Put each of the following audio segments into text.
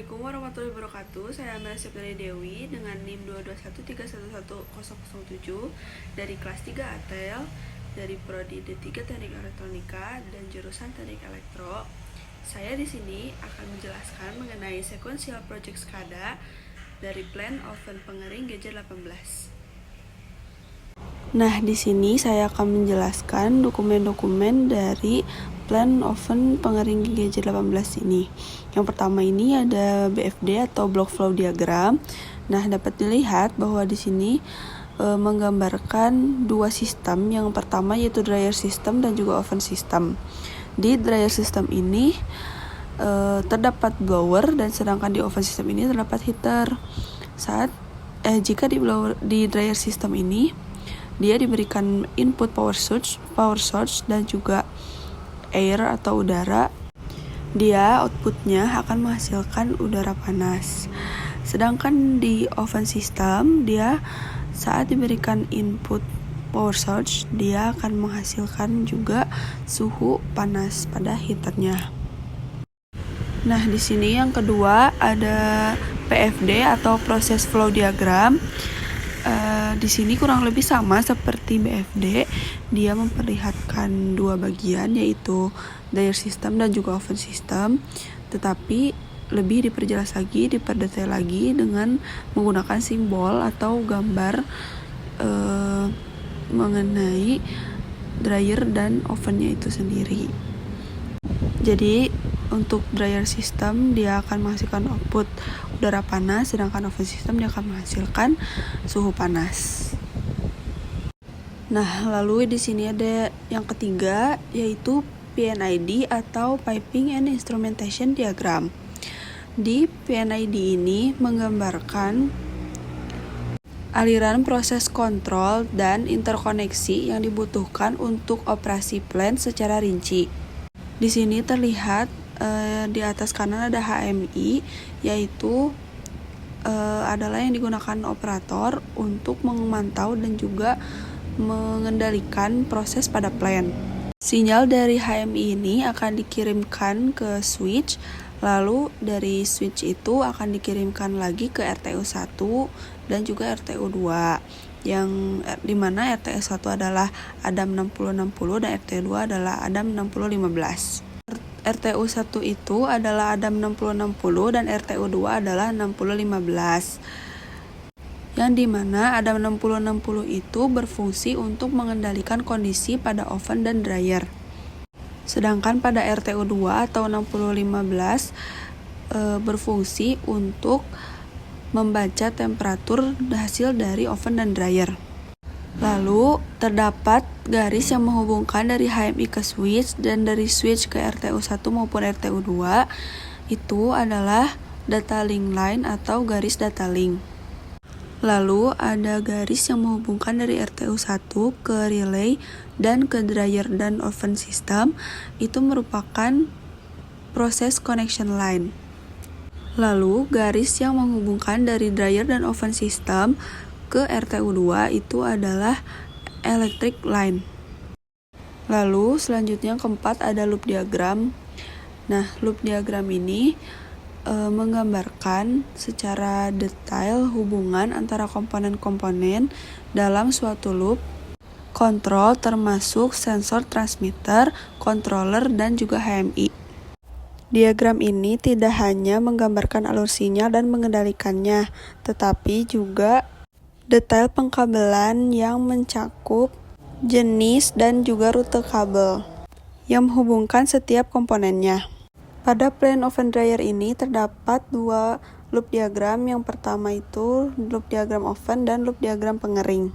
Assalamualaikum warahmatullahi wabarakatuh. Saya Amel Septari Dewi dengan NIM 221311007 dari kelas 3 ATEL dari Prodi D3 Teknik Elektronika dan jurusan Teknik Elektro. Saya di sini akan menjelaskan mengenai sequential project SCADA dari Plan Oven Pengering GJ18. Nah, di sini saya akan menjelaskan dokumen-dokumen dari Plan Oven Pengering GJ18 ini. Yang pertama ini ada BFD atau Block Flow Diagram. Nah, dapat dilihat bahwa di sini menggambarkan dua sistem. Yang pertama yaitu dryer system dan juga oven system. Di dryer system ini terdapat blower dan sedangkan di oven system ini terdapat heater. Jika di dryer system ini dia diberikan input power source dan juga air atau udara. Dia outputnya akan menghasilkan udara panas. Sedangkan di oven system, dia saat diberikan input power source, dia akan menghasilkan juga suhu panas pada heaternya. Nah, di sini yang kedua ada PFD atau Process Flow Diagram. Di sini kurang lebih sama seperti BFD. Dia memperlihatkan dua bagian yaitu dryer system dan juga oven system, tetapi lebih diperjelas lagi, diperdetail lagi dengan menggunakan simbol atau gambar mengenai dryer dan ovennya itu sendiri. Jadi untuk dryer system dia akan menghasilkan output udara panas, sedangkan oven system dia akan menghasilkan suhu panas. Nah, lalu di sini ada yang ketiga yaitu PNID atau Piping and Instrumentation Diagram. Di PNID ini menggambarkan aliran proses kontrol dan interkoneksi yang dibutuhkan untuk operasi plant secara rinci. Di sini terlihat di atas kanan ada HMI, yaitu adalah yang digunakan operator untuk memantau dan juga mengendalikan proses pada plant. Sinyal dari HMI ini akan dikirimkan ke switch, lalu dari switch itu akan dikirimkan lagi ke RTU1 dan juga RTU2, yang dimana RTU1 adalah ADAM 6060 dan RTU2 adalah ADAM 6015. RTU1 itu adalah ADAM 6060 dan RTU2 adalah 6015. Yang dimana ADAM 6060 itu berfungsi untuk mengendalikan kondisi pada oven dan dryer. Sedangkan pada RTU2 atau 6015 berfungsi untuk membaca temperatur hasil dari oven dan dryer. Lalu terdapat garis yang menghubungkan dari HMI ke switch dan dari switch ke RTU1 maupun RTU2 itu adalah data link line atau garis data link. Lalu ada garis yang menghubungkan dari RTU1 ke relay dan ke dryer dan oven system, itu merupakan proses connection line. Lalu garis yang menghubungkan dari dryer dan oven system ke RTU2 itu adalah electric line. Lalu selanjutnya yang keempat ada loop diagram. Nah, loop diagram ini menggambarkan secara detail hubungan antara komponen-komponen dalam suatu loop kontrol termasuk sensor transmitter, controller, dan juga HMI. Diagram ini tidak hanya menggambarkan alur sinyal dan mengendalikannya, tetapi juga detail pengkabelan yang mencakup jenis dan juga rute kabel yang menghubungkan setiap komponennya. Pada Plan Oven Dryer ini terdapat dua loop diagram. Yang pertama itu loop diagram oven dan loop diagram pengering.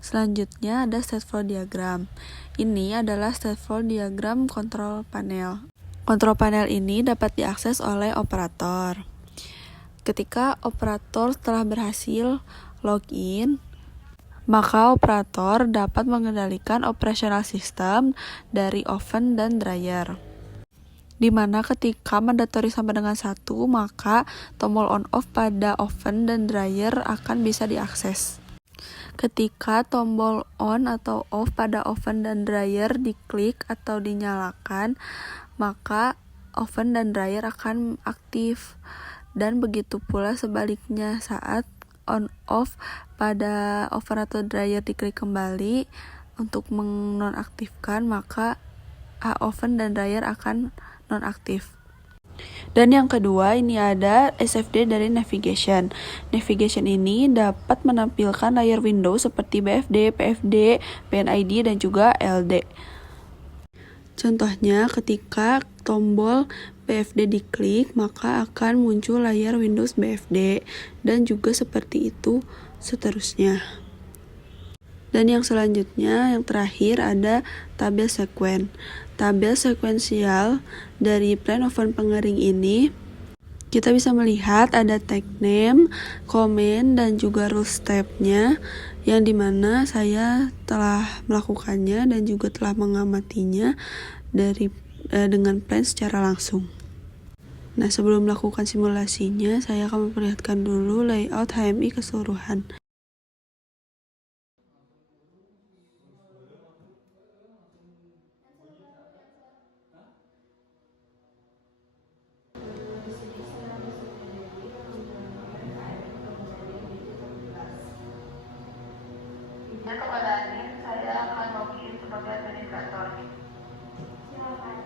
Selanjutnya ada state flow diagram. Ini adalah state flow diagram control panel. Control panel ini dapat diakses oleh operator. Ketika operator telah berhasil login, maka operator dapat mengendalikan operasional sistem dari oven dan dryer. Di mana ketika mandatory sampai dengan 1, maka tombol on off pada oven dan dryer akan bisa diakses. Ketika tombol on atau off pada oven dan dryer diklik atau dinyalakan, maka oven dan dryer akan aktif. Dan begitu pula sebaliknya, saat on off pada oven atau dryer diklik kembali untuk menonaktifkan, maka oven dan dryer akan nonaktif. Dan yang kedua, ini ada SFD dari navigation. Navigation ini dapat menampilkan layar Windows seperti BFD, PFD, PNID, dan juga LD. Contohnya, ketika tombol BFD diklik, maka akan muncul layar Windows BFD, dan juga seperti itu seterusnya. Dan yang selanjutnya, yang terakhir ada tabel sekuen. Tabel sekuensial dari plan oven pengering ini, kita bisa melihat ada tag name, comment, dan juga rule step-nya, yang dimana saya telah melakukannya dan juga telah mengamatinya dengan plan secara langsung. Nah, sebelum melakukan simulasinya, saya akan memperlihatkan dulu layout HMI keseluruhan. Dan kepada Anin, saya akan login sebagai administrator. Silakan.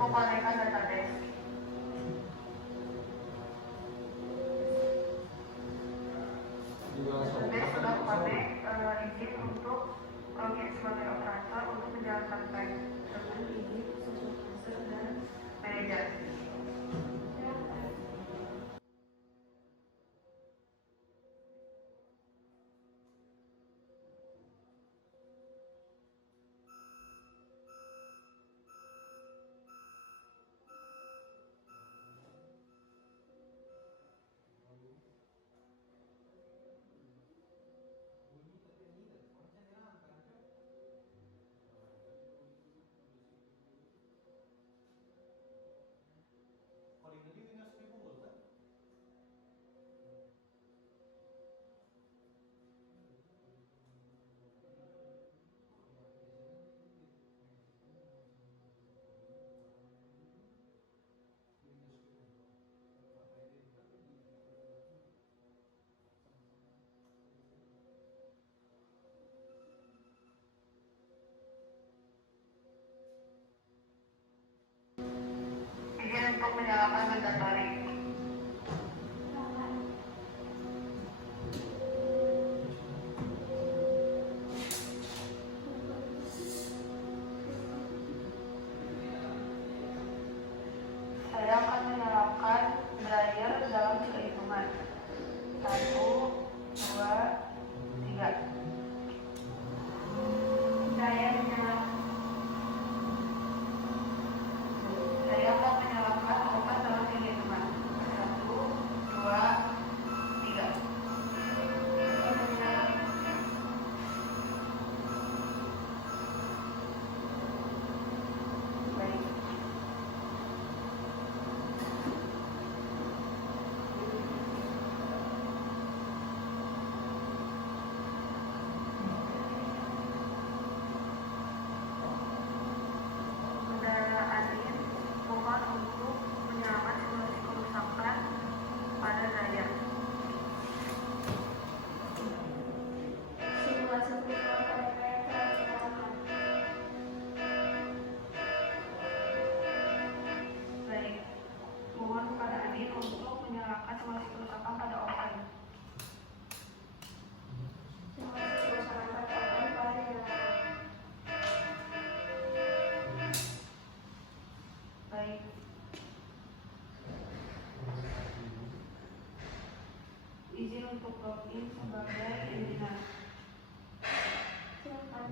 Mengkonekkan database. Database sudah connect, izin untuk login sebagai operator untuk menjalankan plan. Dengan izin supervisor dan manajer. Izin untuk menyalakan mandatory. Saya akan menyalakan dryer dalam 3 hitungan. 1, 2, 3. Dryer menyala. Saya akan menyalakan oven dalam 3 hitungan. 1, 2, 3. Baik. Saudara Adin, mohon untuk menyalakan simulasi kerusakan pada dryer. Simulasi kerusakan pada dryer telah dinyalakan. Baik, mohon kepada Adin untuk menyalakan simulasi kerusakan pada oven. Simulasi kerusakan pada oven telah dinyalakan. Baik. Izin untuk login sebagai engineer. Silakan.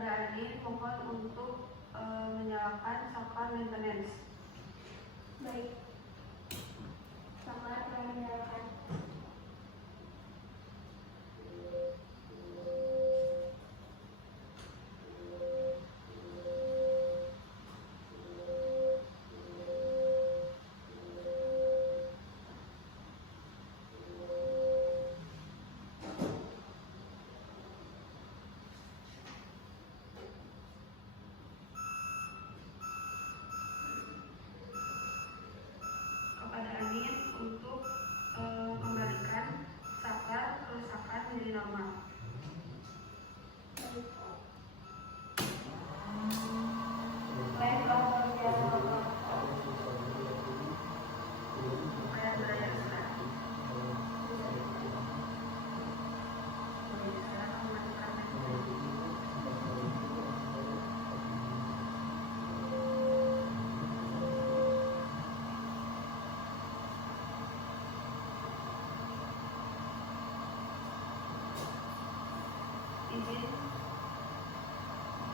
Pada Adin, mohon untuk menyalakan Sapa Maintenance. Baik. Selamat menyalakan. Kepada Amin untuk kembalikan Sapa kerusakan menjadi normal. Baiklah, Supaya belajar sekarang. Sekarang kamu matikan maintenance.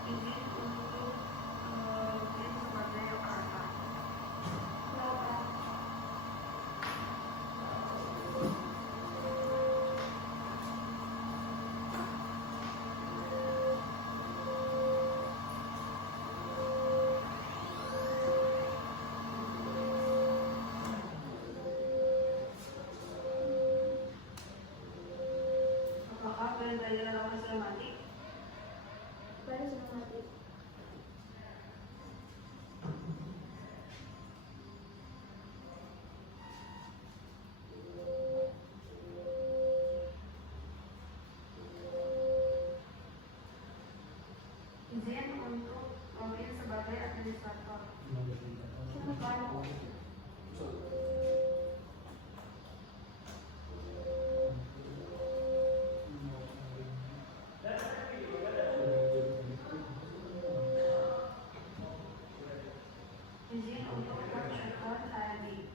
Izin untuk login sebagai operator. Apakah daya lawan sudah mati? baru sudah mati. Izin untuk login sebagai administrator. Silakan. Izin untuk merge record ID.